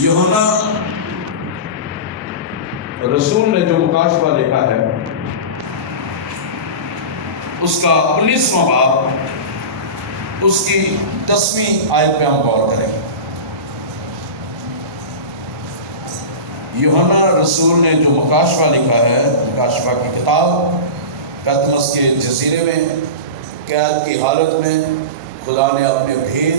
یوحنا رسول نے جو مکاشفہ لکھا ہے اس کا 19واں باب اس کی 10ویں آیت پہ ہم غور کریں گے۔ یوحنا رسول نے جو مکاشفہ لکھا ہے، مکاشفہ کی کتاب، پتمس کے جزیرے میں قید کی حالت میں خدا نے اپنے بھید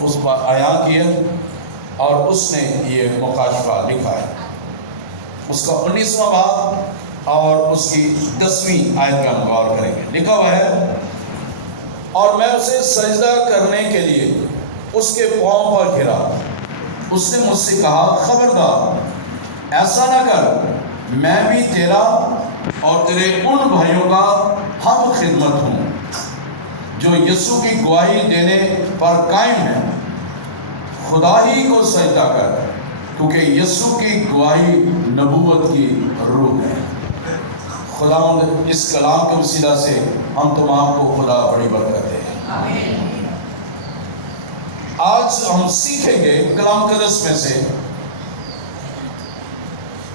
اس پر عیاں کیے اور اس نے یہ مکاشفہ لکھا ہے۔ اس کا 19واں باب اور اس کی 10ویں آیت پہ ہم غور کریں گے۔ لکھا ہوا ہے، اور میں اسے سجدہ کرنے کے لیے اس کے پاؤں پر گرا۔ اس نے مجھ سے کہا، خبردار ایسا نہ کر، میں بھی تیرا اور تیرے ان بھائیوں کا ہم خدمت ہوں جو یسوع کی گواہی دینے پر قائم ہیں۔ خدا ہی کو سجدہ کر، کیونکہ یسوع کی گواہی نبوت کی روح ہے۔ خداوند اس کلام کے وسیلہ سے ہم تمام کو خدا بڑی برکت دے۔ آمین۔ آج ہم سیکھیں گے کلام مقدس میں سے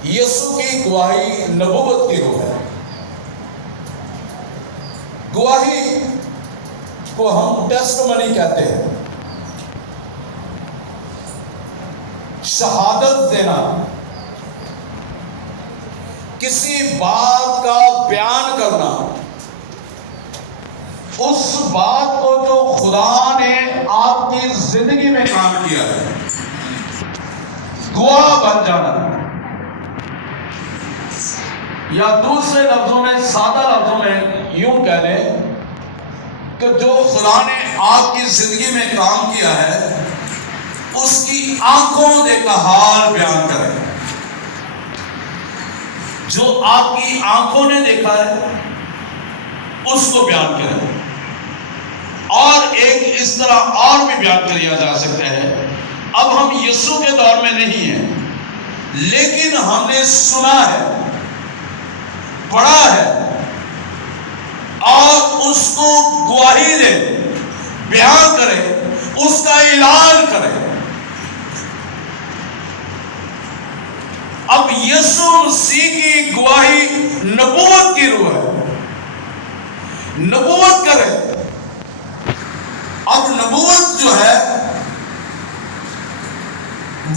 یسوع کی گواہی نبوت کی روح ہے۔ گواہی کو ہم ٹیسٹمنی کہتے ہیں، شہادت دینا، کسی بات کا بیان کرنا، اس بات کو جو خدا نے آپ کی زندگی میں کام کیا ہے، گواہ بن جانا، یا دوسرے لفظوں میں، سادہ لفظوں میں یوں کہہ لیں کہ جو خدا نے آپ کی زندگی میں کام کیا ہے اس کی آنکھوں دیکھا حال بیان کرے۔ جو آپ کی آنکھوں نے دیکھا ہے اس کو بیان کرے۔ اور ایک اس طرح اور بھی بیان کیا جا سکتا ہے، اب ہم یسوع کے دور میں نہیں ہیں، لیکن ہم نے سنا ہے، پڑھا ہے، اور اس کو گواہی دے، بیان کرے، اس کا اعلان کرے۔ اب یسوع مسیح کی گواہی نبوت کی روح ہے، نبوت کرے۔ اب نبوت جو ہے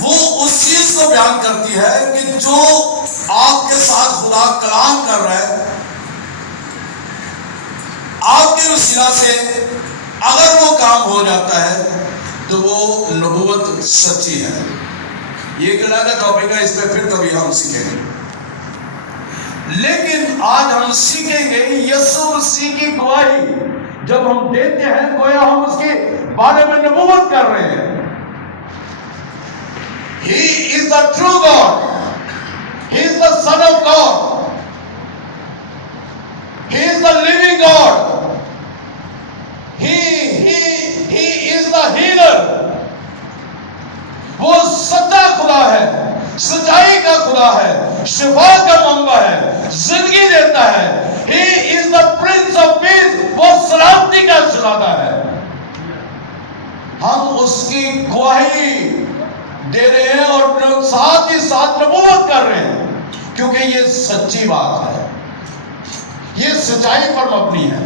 وہ اس چیز کو بیان کرتی ہے کہ جو آپ کے ساتھ خدا کلام کر رہا ہے، آپ کے وسیلہ سے اگر وہ کام ہو جاتا ہے تو وہ نبوت سچی ہے۔ یہ ایک علیحدہ ٹاپک ہے، اس پہ پھر کبھی ہم سیکھیں گے، لیکن آج ہم سیکھیں گے یسوع مسیح کی گواہی جب ہم دیتے ہیں گویا ہم اس کے بارے میں نبوت کر رہے ہیں۔ He is the true God. He is the Son of God. He is the living God. He is the healer. وہ سچا خدا ہے، سچائی کا خدا ہے، شفا کا منبع ہے، زندگی دیتا ہے۔ He is the Prince of Peace. وہ سلامتی کا شہزادہ ہے۔ ہم اس کی گواہی دے رہے ہیں اور ساتھ ہی ساتھ نبوت کر رہے ہیں، کیونکہ یہ سچی بات ہے، یہ سچائی پر مبنی ہے۔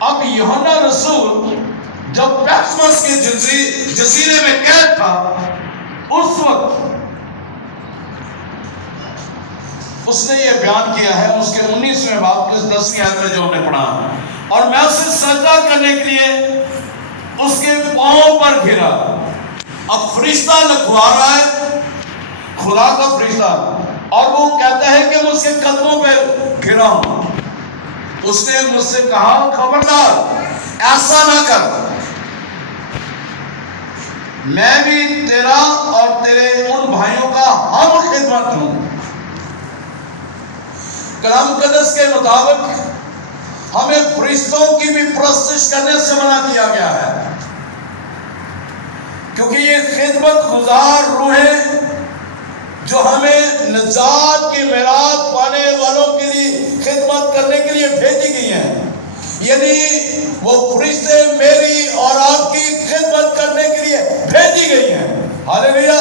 اب یوحنا رسول جب پتمس کے جزیرے میں قید تھا، اس وقت اس نے یہ بیان کیا ہے اس کے 19ویں باب کے 10ویں آیت میں جو ہم نے پڑھا، اور میں اسے سجدہ کرنے کے لیے اس کے پاؤں پر گرا۔ اب فرشتہ لکھوا رہا ہے، خدا کا فرشتہ، اور وہ کہتا ہے کہ میں اس کے قدموں پہ گرا ہوں۔ اس نے مجھ سے کہا، خبردار ایسا نہ کر، میں بھی تیرا اور تیرے ان بھائیوں کا ہم خدمت ہوں۔ کلام مقدس کے مطابق ہمیں فرشتوں کی بھی پرستش کرنے سے منع کیا گیا ہے، کیونکہ یہ خدمت گزار روحیں جو ہمیں نجات کی میراث پانے والوں کے لیے خدمت کرنے کے لیے بھیجی گئی ہیں، یعنی وہ فرشتے میری اور آپ کی خدمت کرنے کے لیے بھیجی گئی ہیں۔ हालेलुया।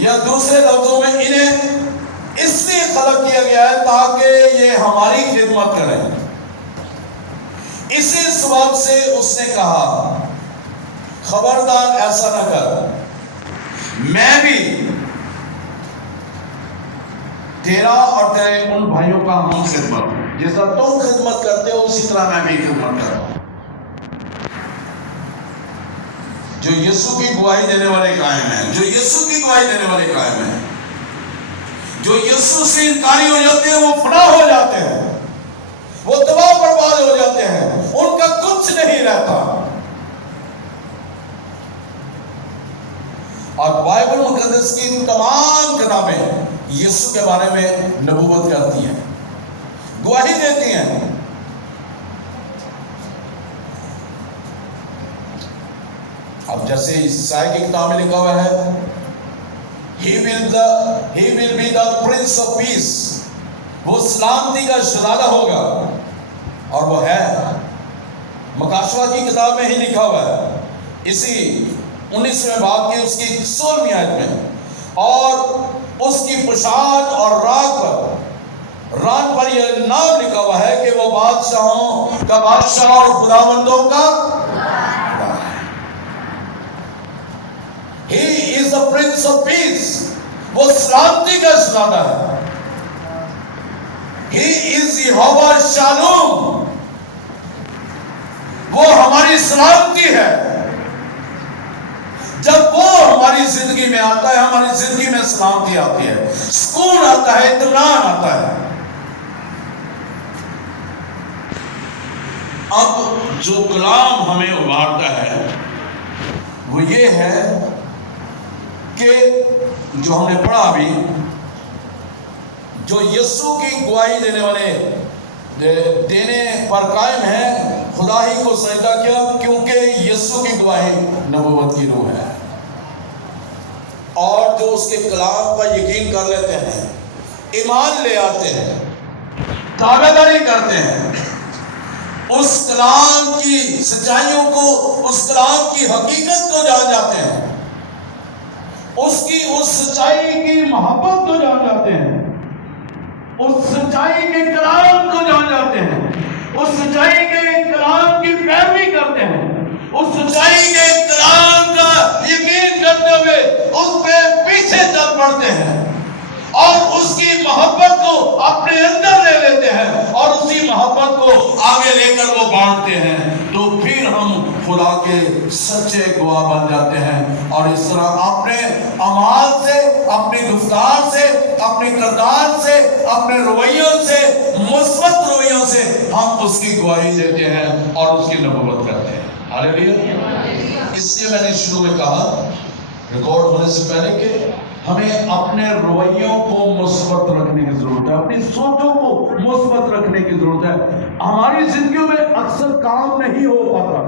या दूसरे लफ्जों में इन्हें इसलिए खलक किया गया है ताकि ये हमारी खिदमत करें। इसी सबब से उसने कहा, खबरदार ऐसा न कर, मैं भी तेरा और तेरे उन भाइयों का हम खिदमत, जैसा तुम खिदमत करते हो उसी तरह मैं भी खिदमत कर रहा हूं। जो यीशु की गवाही देने वाले कायम हैं, जो यीशु की गवाही देने वाले कायम हैं, जो यीशु से इनकारी हो जाते हैं वो फना हो जाते हैं, वो तबाह बर्बाद हो जाते हैं, उनका कुछ नहीं रहता। और बाइबल मुकद्दस की तमाम किताबें यीशु के बारे में नबूवत करती हैं, गवाही देती हैं। अब जैसे ईसाई की किताब में लिखा हुआ है, he will be the prince of peace, वो सलामती का शहजादा होगा, और वो है। मकाशवा की किताब में ही लिखा हुआ है, इसी 19वें बाब की उसकी 16वीं आयत में, और उसकी पोशाक और रान पर यह नाम लिखा हुआ है कि वो बादशाहों का बादशाह और खुदावंदों का He is the Prince of Peace, वो सलामती का शहजादा है। He is यहोवा शालोम, वो हमारी सलामती है। जब वो हमारी जिंदगी में आता है, हमारी जिंदगी में सलामती आती है, सुकून आता है, इत्मीनान आता है। अब जो कलाम हमें उभारता है वो ये है कि जो हमने पढ़ा अभी, जो यीशु की गवाही देने वाले देने पर कायम है, खुदा ही को सजदा किया, क्योंकि यीशु की गवाही नबूवत की रूह है। और जो उसके कलाम पर यकीन कर लेते हैं, ईमान ले आते हैं, ताबेदारी करते हैं, उस कलाम की सच्चाइयों को, उस कलाम की हकीकत को जान जाते हैं, उसकी उस सच्चाई की मोहब्बत को जान जाते हैं, उस सच्चाई के कलाम को जान जाते हैं, उस सच्चाई के कलाम की पैरवी करते हैं, उस सच्चाई के कलाम का यकीन करते हुए उस पे पीछे चल पड़ते हैं और उसकी मोहब्बत को अपने अंदर ले लेते हैं और उसी मोहब्बत को आगे लेकर वो बांटते हैं, तो फिर हम खुदा के सच्चे गवाह बन जाते हैं। और इस तरह अपने अमाल से, अपनी गुफ्तार से, अपने किरदार से, अपने रवैयों से, मुस्बत रवैयों से हम उसकी गवाही देते हैं और उसकी नबूवत करते हैं। हालेलुया। इसलिए मैंने शुरू में कहा, रिकॉर्ड होने से पहले, कि हमें अपने रवैयों को मुस्बत रखने की जरूरत है, अपनी सोचों को मुस्बत रखने की जरूरत है। हमारी जिंदगी में अक्सर काम नहीं हो पाता,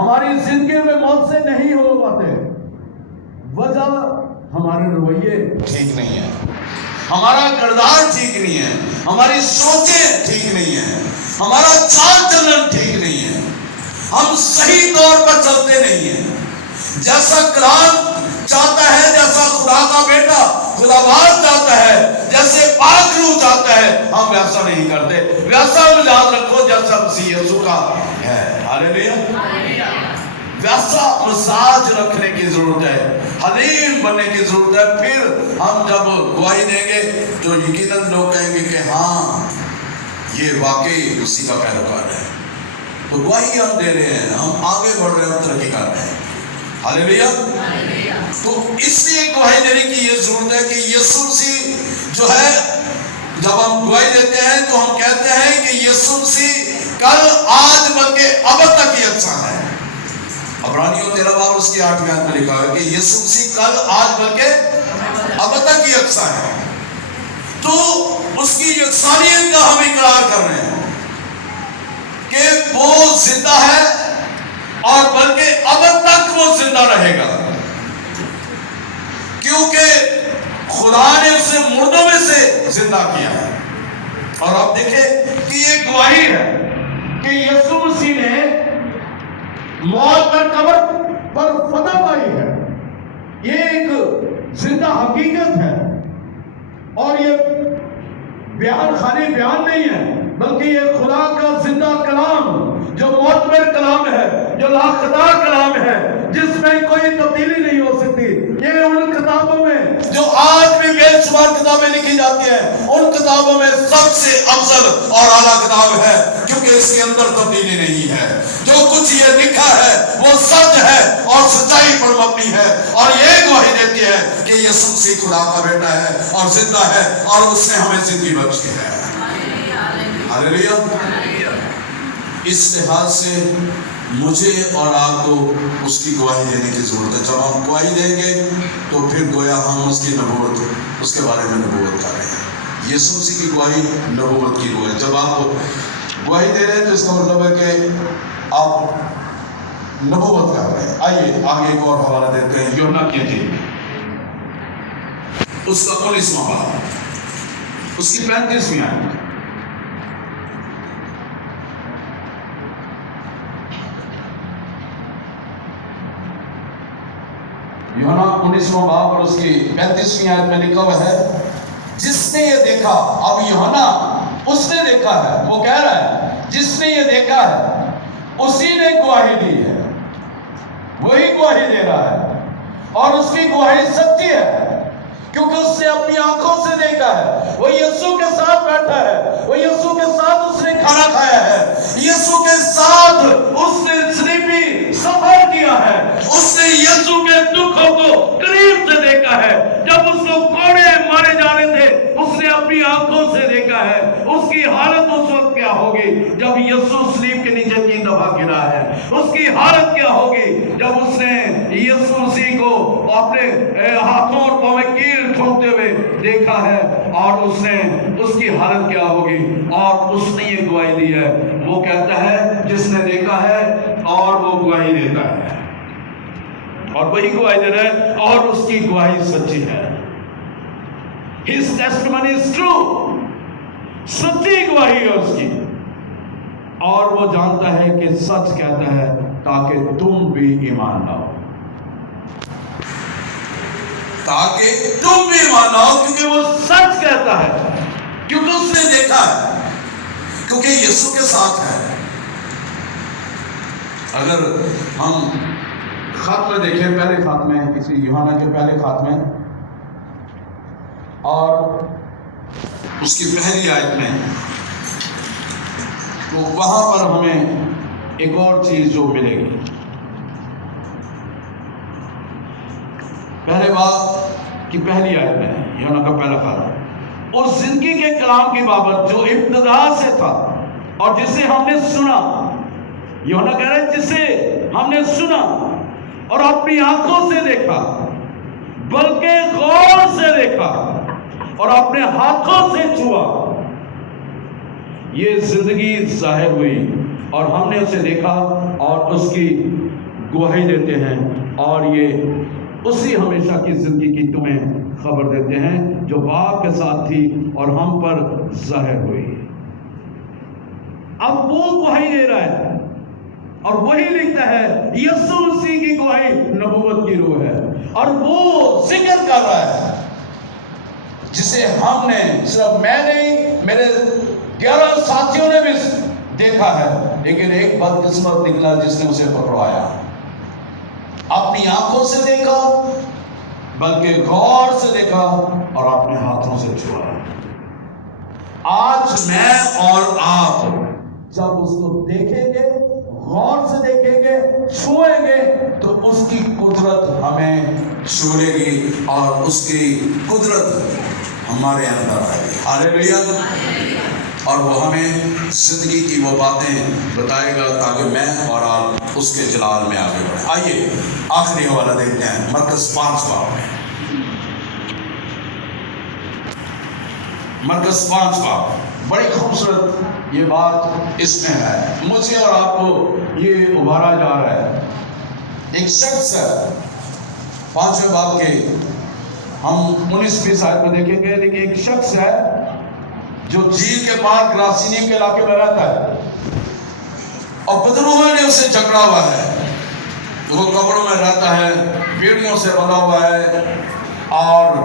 हमारी जिंदगी में मौत से नहीं हो पाते, वजह हमारे रवैये ठीक नहीं है, हमारा किरदार ठीक नहीं है, हमारी सोचें ठीक नहीं है, हमारा चाल चलन ठीक नहीं है, हम सही तौर पर चलते नहीं है। जैसा कलाम चाहता है, जैसा खुदा का बेटा खुदाबाद चाहता है, जैसे पाक रूह चाहता है, हम वैसा नहीं करते। वैसा याद रखो जैसा मसीह यीशु का है। हालेलुया। वैसा मिजाज रखने की जरूरत है, हलीम बनने की जरूरत है। फिर हम जब गवाही देंगे तो यकीनन लोग कहेंगे कि हाँ, ये वाकई उसी का पैरोकार है। तो गवाही हम दे रहे हैं, हम आगे बढ़ रहे हैं, तरक्की कर रहे हैं। हालेलुया। तो इसलिए गवाही देने की ये जरूरत है कि यीशु मसीह जो है, जब हम गवाही देते हैं तो हम कहते हैं कि यीशु मसीह कल, आज, बल्कि अब तक ही अच्छा है। इब्रानियों 13 बाब उसकी 8वीं आयत में लिखा है कि यीशु मसीह कल, आज, बल्कि अब तक ही अच्छा है। तो उसकी यकसानियत का हम इकरार कर रहे हैं कि वो जिंदा है और बल्कि अब तक वो जिंदा रहेगा, क्योंकि खुदा ने उसे मुर्दों में से जिंदा किया है। और आप देखें कि ये गवाही है कि यीशु मसीह ने मौत पर कब्र पर फतह पाई है। ये एक जिंदा हकीकत है और ये बयान खाली बयान नहीं है, बल्कि ये खुदा का जिंदा कलाम, जो मोतबर कलाम है, जो लाखदा कलाम है, जिसमें कोई तब्दीली नहीं हो सकती। ये उन किताबों में जो आज भी बेशुमार किताबें लिखी जाती हैं, उन किताबों में सबसे अफजल और आला किताब है, क्योंकि इसके अंदर तब्दीली नहीं है। जो कुछ ये लिखा है वो सच है और सच्चाई पर मबनी है, और ये गवाही देती है कि यीशु मसीह खुदा का बेटा है और जिंदा है और उसने हमें जिंदगी बख्शी है। हालेलुया। इस लिहाज से मुझे और आपको उसकी गवाही देने की जरूरत है। जब हम गवाही देंगे तो फिर गोया हम उसकी नबूवत, उसके बारे में नबूवत कर रहे हैं। यीशु मसीह की गवाही नबूवत की रूह है। जब आप गवाही दे रहे हैं तो इसका मतलब है कि आप नबूवत कर रहे हैं। आइए आगे एक और हवाला देते हैं, यूहन्ना की इंजील उसका 19वां बाब, उसकी 35वीं आयत। यूहन्ना 19वां बाब और उसकी 35वीं आयत में लिखा हुआ है, जिसने ये देखा। अब यूहन्ना उसने देखा है, वो कह रहा है जिसने ये देखा है उसी ने गवाही दी है, वही गवाही दे रहा है और उसकी गवाही सच्ची है, क्योंकि उसने अपनी आंखों से देखा है। वो यीशु के साथ बैठा है, वो यीशु के साथ उसने खाना खाया है, यीशु के साथ उसने सलीबी सफर किया है, उसने यीशु के दुखों को करीब से देखा है। जब उसको कोड़े मारे जाने थे उसने अपनी आंखों से देखा है। उसकी हालत उस वक्त क्या होगी जब यीशु सलीब के नीचे 3 दफा गिरा है? उसकी हालत क्या होगी जब उसने यीशु मसीह को अपने हाथों और पांव में कील ठोंकते हुए देखा है, और उसने उसकी हालत क्या होगी? और उसने ये गवाही दी है। वो कहता है जिसने देखा है और वो गवाही देता है, और वही गवाही दे रहा है और उसकी गवाही सच्ची है। His testimony is true, सच्ची गवाही है उसकी, और वो जानता है कि सच कहता है ताकि तुम भी ईमान लाओ, ताकि तुम भी ईमान लाओ, क्योंकि वो सच कहता है, क्योंकि उसने देखा है, क्योंकि यीशु के साथ है। अगर हम खत में देखें, पहले खत में, किसी यूहन्ना के पहले खत में और उसकी पहली आयत में, तो वहां पर हमें एक और चीज जो मिलेगी। पहले बात की पहली आयत में यूहन्ना का पहला खत, उस जिंदगी के कलाम की बाबत जो इब्तिदा से था और जिसे हमने सुना। यूहन्ना कह रहे हैं जिसे हमने सुना और अपनी आंखों से देखा, बल्कि गौर से देखा और अपने हाथों से छुआ, ये जिंदगी जाहिर हुई और हमने उसे देखा और उसकी गवाही देते हैं, और ये उसी हमेशा की जिंदगी की तुम्हें खबर देते हैं जो बाप के साथ थी और हम पर जाहिर हुई। अब वो गवाही दे रहा है और वही लिखता है यीशु मसीह की गवाही नबूवत की रूह है, और वो जिक्र कर रहा है जिसे हमने, सिर्फ मैं नहीं, मेरे 11 साथियों ने भी देखा है, लेकिन एक बदकिस्मत निकला जिसने उसे पकड़वाया। अपनी आंखों से देखा, बल्कि गौर से देखा और अपने हाथों से छुआ। आज मैं और आप जब उसको देखेंगे, गौर से देखेंगे, छुएंगे, तो उसकी कुदरत हमें छूएगी और उसकी कुदरत हमारे अंदर आएगी। हालेलुया। और वो हमें जिंदगी की वो बातें बताएगा ताकि मैं और आप उसके जलाल में आगे बढ़े। आइए आखिरी हवाला देखते हैं, मरकस 5 बाब में। मरकस 5 बाब, बड़ी खूबसूरत ये बात इसमें है, मुझे और आपको ये उभारा जा रहा है। एक शख्स है, 5वें बाब के हम 19-20 आयत में देखेंगे, लेकिन एक शख्स है जो झील के पार ग्रासीनी के इलाके में रहता है और बदरूहों ने उसे जकड़ा हुआ है। وہ قبروں میں رہتا ہے، بیڑیوں سے بندھا ہوا ہے، اور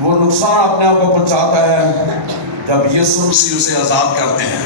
وہ نقصان اپنے آپ کو پہنچاتا ہے جب یسوع مسیح اسے آزاد کرتے ہیں۔